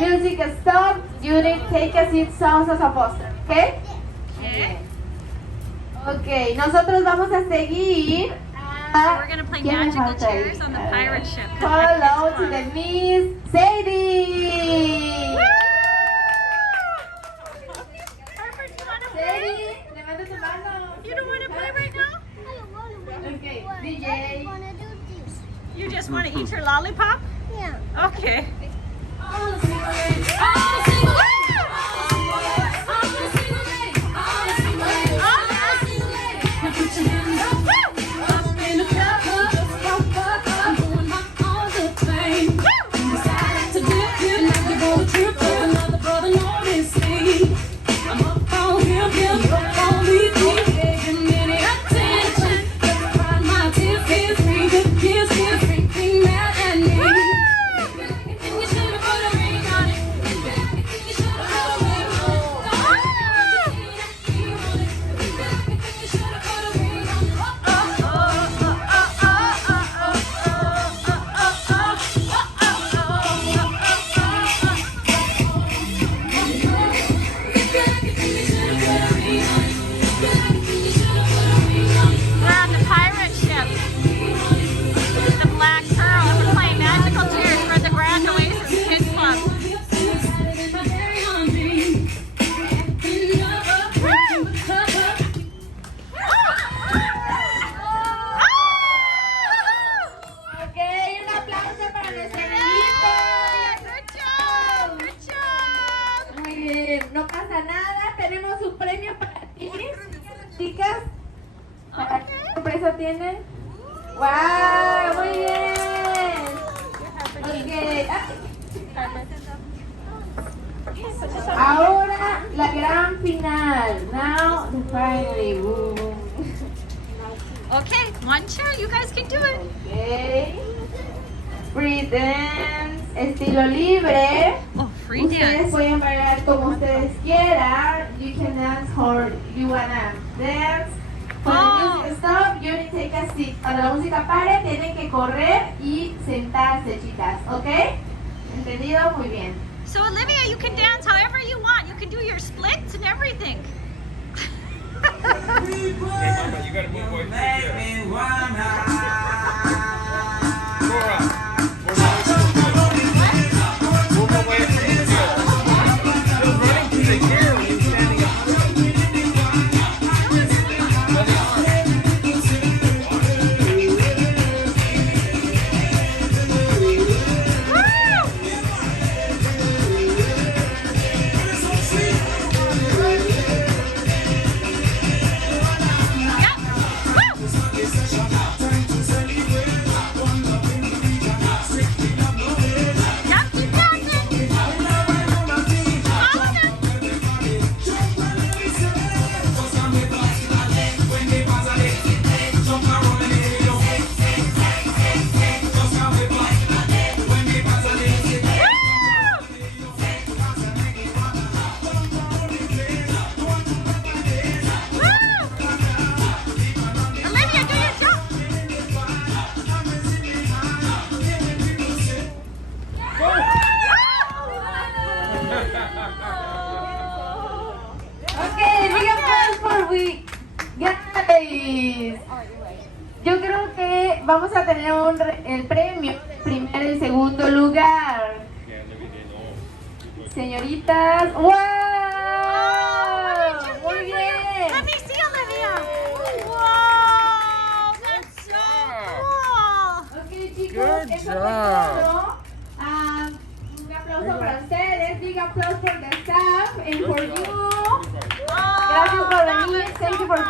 Music stop. You need take a seat. Sounds as a poster. Okay? Okay. Nosotros vamos a seguir. So we're gonna play magical chairs on the pirate ship. Hello to the Miss Sadie. Harper, do you want to play? Sadie, levanta tu mano. You don't want to play right now? Okay, DJ. You just want to eat your lollipop? Yeah. Okay. No pasa nada, tenemos un premio para ti, chicas. ¿Qué sorpresa tienen? ¡Wow! Muy bien. Okay. Ahora la gran final. Now the finally. Okay, one chair. You guys can do it. Okay. Free dance, estilo libre. Oh, free Ustedes dance. pueden bailar como ustedes quieran. You can dance or you wanna dance. Cuando music stop, you need to take a seat. Cuando la música pare, tienen que correr y sentarse, chicas, ¿ok? ¿Entendido? Muy bien. So Olivia, you can dance however you want. You can do your splits and everything. Hey, Mama, you gotta move away from the Go around. Move away from the chair. Still running to the chair when you're standing up. Yo creo que vamos a tener el premio del primer y segundo lugar. Señoritas, ¡wow! Muy bien. Let me see, Olivia. Wow, that's so cool. Ok, chicos, eso fue todo. Un aplauso para ustedes. Big applause for the staff and for you. Gracias por venir. Thank you for coming.